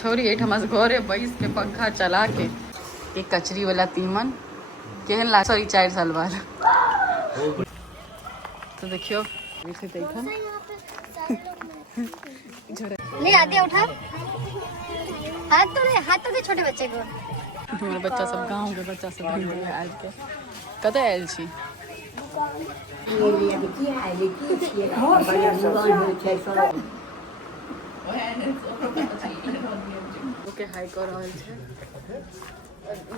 छोरी एठमा से घरे बैस के पंखा चला के एक कचरी वाला तीमन केहन लाग सॉरी 4 साल बाद तो देखियो ले आदिया उठा हाथ तो दे छोटे बच्चे को। हमारे बच्चा सब गांव के बच्चा सब आयल के कतऽ आयल छी ओके हाई कर रहल छै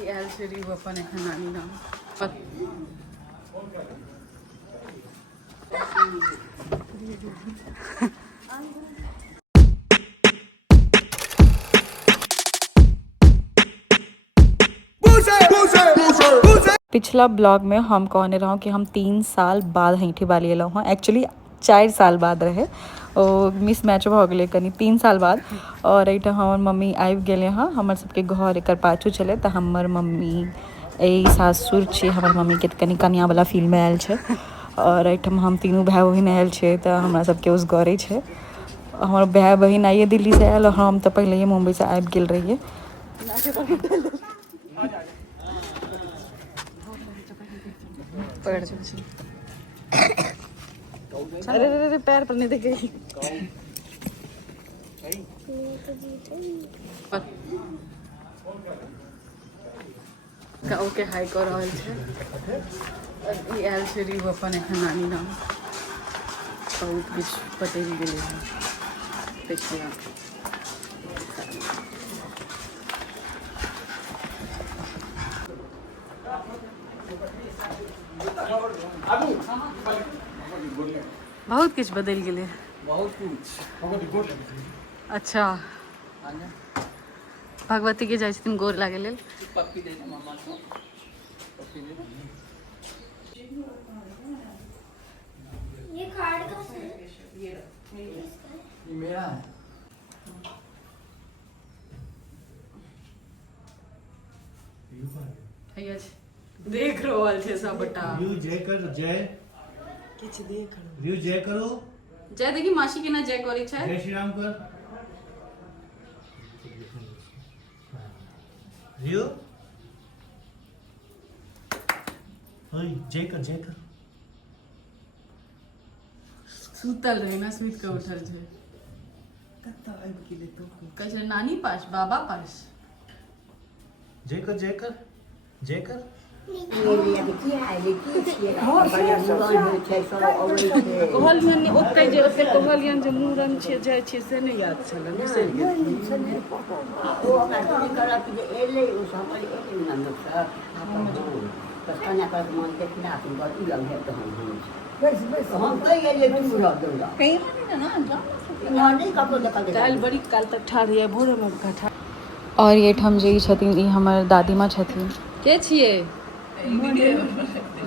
ई आयल छै रीव अपन एखन नानी नाम पिछला ब्लॉग में हम कहने रहा कि हम 3 साल बाद हैठी बाली एलहुँ हँ एक्चुअली 4 साल बाद रहे ओ मिस मैच भ गेलै कनी 3 साल बाद और एहिठाम हमर मम्मी आबि गेलै हँ हमर सबके घर एकर पाछू छलै तऽ हमर मम्मी सासुर छै हमर मम्मी के कनी कनिया वाला फील में आयल छै और एहिठाम हम तीनों भाई बहिन आयल छै तऽ हमरा सबके उसगरे छै हमर भाई बहिन आइए दिल्ली से आयल हम तऽ पहले ही मुंबई से आबि गेल रहिए अरे अरे पैर पर नहीं देखे ओके हाई कर रहल छै ई आयल छै रीव अपन एखन नानी नाम बहुत किछ बदलि गेलै हँ पिछला बहुत कुछ बदल गए बहुत कुछ अच्छा भगवती के जाय छथिन गोर लागे लेल पप्पी दे दे मामा को पप्पी दे ये कार्ड का है ये मेरा है देख रहल छै सब बटा यू जय कर जय किछ देख यू जय करो जय देखी मासी के ना जय करै छै जय श्री राम कर यू ओए जय कर सुतल रहे ना सुत के उठल छै कत्ता आबि गेलै तो कहै नानी पास बाबा पास जय कर कहलियन ओते जे ओते कहलियन जे मूड़न छै जाइ छै से नहि याद छलन बिसरि गेल ओ हमरा तोरी करत जे एलै ओ सब एलै ना नक्शा तऽ कन्या कर मन के ना तुम कर ई लग है तो हम हम तो ये ले तू रह दूंगा कहीं ना नहीं कपड़ो देखा दे काल बड़ी काल तक ठाढ़ रहिए भोरे में कथा और ये ठम जे छथिन ई हमर दादी माँ छथिन के छिए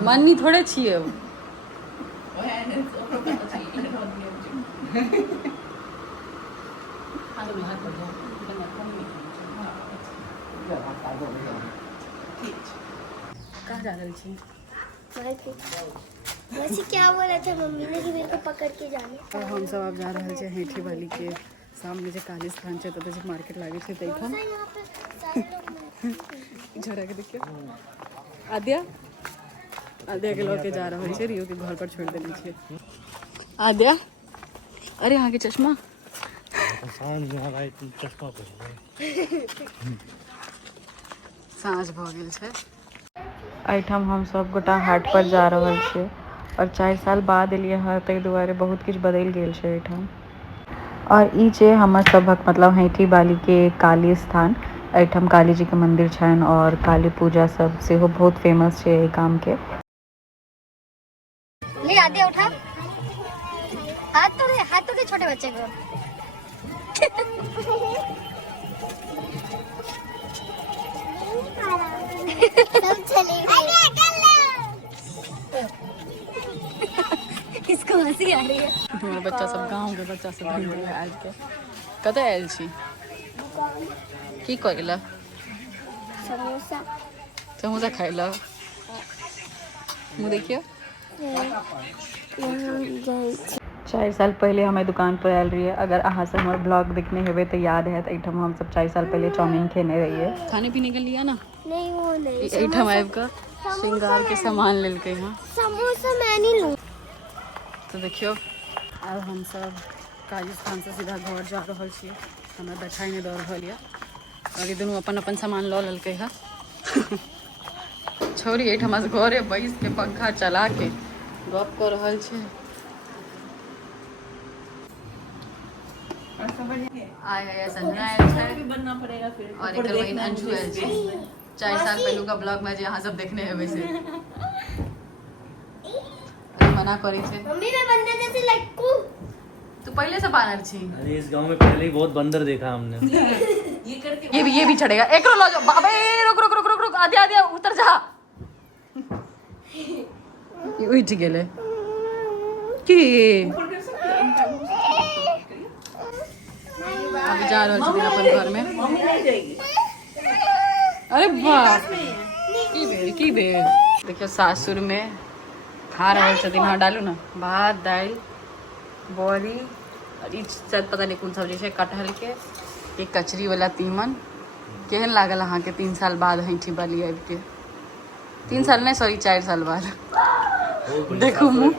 मन्नी थोड़े छिए कहाँ जा रही थी वैसे क्या बोला था मम्मी ने कि मेरे को पकड़ के जाने और हम सब अब जा रहे हैं हेठी वाली के सामने जो काली स्थान है तो मार्केट लगे थे देखा झड़ा के देखियो आद्या के लेके जा रहे हैं रियो के घर पर छोड़ देनी छे आद्या अरे यहाँ के चश्मा साँझ भ गेल छै एहिठाम हम सब गोटा हाट पर जा रहल छी और 4 साल बाद एलिए हँ ताहि दुआरे बहुत किछु बदलि गेल छै एहिठाम और ई छै हमर सभक मतलब हैठी बाली के काली स्थान एहिठाम काली जी के मंदिर छनि और काली पूजा सब सेहो बहुत फेमस छै एहि काम के ले आदिया उठा हाथ तो दे छोटे बच्चे को। सब चले इसको हंसी आ रही है हमारे बच्चा सब गांव के बच्चा सब आयल के कतऽ आयल छी की करेला समोसा खाइला मुँह देखियो 4 साल पहले हमें दुकान पर आयल रही है। अगर अहाँ से हमारे ब्लॉग देखने हुए तो याद है तो एठम हम सब 4 साल पहले चाउमीन खेने रही है। खाने पीने के लिए ना नहीं वो नहीं एठम आब का श्रृंगार के सामान लेलके यहाँ। समोसा मैं नहीं लूँ। तो देखियो अब हम सब राजस्थान से सीधा घर जा रहा छे। हमें बैठाई नहीं दे रहा है और ये दोनों अपन अपन सामान लो ललके है। छोरी एठम घरे बैस के पंखा चला के गप कर रहा छे। आया संजना आयल छे और एक बहन अंशु आयल छे। 4 साल पहलू का ब्लॉग में यहाँ सब देखने है वैसे मना करी छे। मम्मी मैं बंदर जैसे लटकू। तू पहले से बानर छी। अरे इस गांव में पहले ही बहुत बंदर देखा हमने। ये भी चढ़ेगा। एक रो लो जाओ बाबे। रुक रुक रुक रुक रुक आधे आधे उतर जा। ये उठ गेले की अब जा रहल छी अपन घर में। अरे वाह की बे देखियो सासुर में खा रहल छथिन। हाँ डालू ना भात दाल बोरी और ई शायद पता नहीं कौन सब्जी है कटहल के एक कचरी वाला तीमन। केहन लागल अहाँ के 3 साल बाद हैठी बाली आबि के? 3 साल नहीं सॉरी 4 साल बाद। देखू मुँह